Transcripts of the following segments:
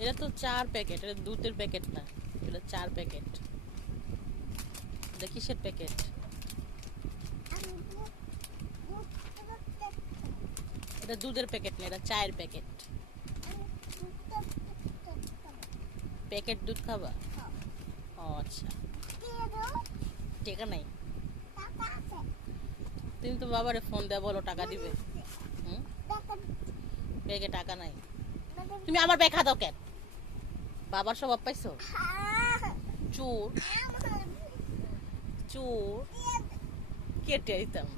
এটা তো 4 প্যাকেট, এটা দুধের প্যাকেট না, এটা 4 প্যাকেট। এটা কিসের প্যাকেট? এটা দুধের প্যাকেট না, এটা চায়ের প্যাকেট। প্যাকেট দুধ খাবা? ও আচ্ছা, টাকা নাই? তুমি তো বাবারে ফোন দেয়া বলো টাকা দিবে। হুম, ব্যাগে টাকা নাই। তুমি আমার ব্যাগ দাও কেন? বাবার স্বভাব পাইছো? চোর চোর কেটে আইতাম।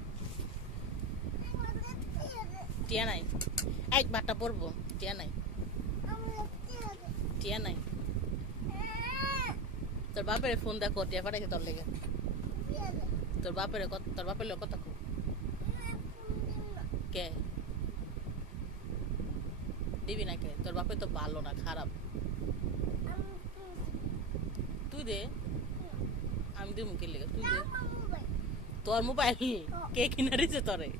টিয়া নাই? এক বারটা পড়বো, টিয়া নাই, টিয়া নাই। তোর বাপের ফোন দেখো, টিয়া পাঠাইছে তোর লেগে। তোর বাপের লোক কথা কো। কে দিবি না? কে? তোর বাপে তো ভালো না, খারাপ। তুই দে। আমি দিব কে লেগে? তুই দে। তোর মোবাইল কে কিনা দিছে তোরে?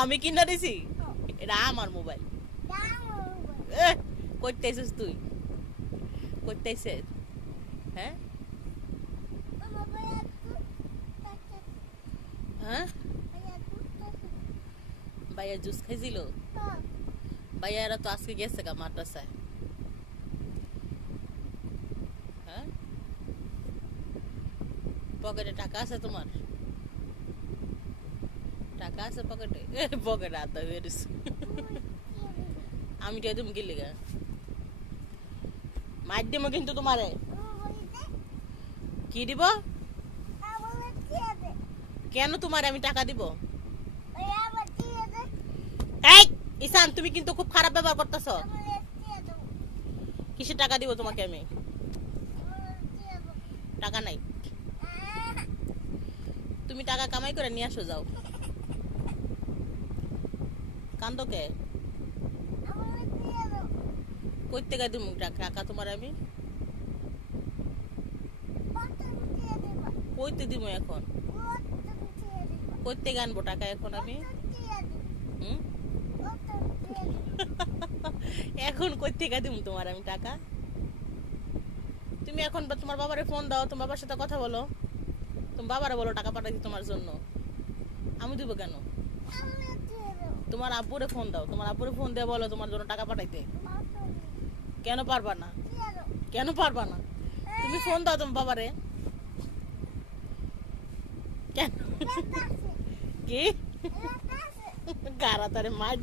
আমি কিনা দিছি? এটা আমার মোবাইল। করতেছিস তুই? করতেছিস? হ্যাঁ হ্যাঁ, ভাইয়া জুস খাইছিল? ভাইয়ারা তো আজকে গেছে গা মাদ্রাসায়। হ্যাঁ, পকেটে টাকা আছে তোমার? টাকা আছে পকেটে? পকেটে আদা বেরিস। আমি টিয়া তুমি গেলি গা মার দিব কিন্তু তোমারে। কি দিব? কেন তোমারে আমি টাকা দিব? এই ঈশান, তুমি কিন্তু খুব খারাপ ব্যবহার করতেছ। কিসে টাকা দিব তোমাকে আমি? টাকা নাই। তুমি টাকা কামাই করে নিয়ে আসো, যাও। কান্দো কে? কই থেকে দিব টাকা তোমার আমি? কইতে দিব এখন? কই থেকে আনবো টাকা এখন আমি? হুম, এখন কই থেকে দিব তোমার আমি টাকা? তুমি এখন তোমার বাবারে ফোন দাও, তোমার বাবার সাথে কথা বলো, তুমি বাবারে বলো টাকা পাঠাইছি তোমার জন্য। আমি দিব কেন? তোমার আব্বুরে ফোন দাও, তোমার আব্বুরে ফোন দিয়ে বলো তোমার জন্য টাকা পাঠাইতে। কেন পারবা না? কেন পারবা না? তুমি ফোন দাও তোমার বাবারে। কেন? কি গারা তারে মার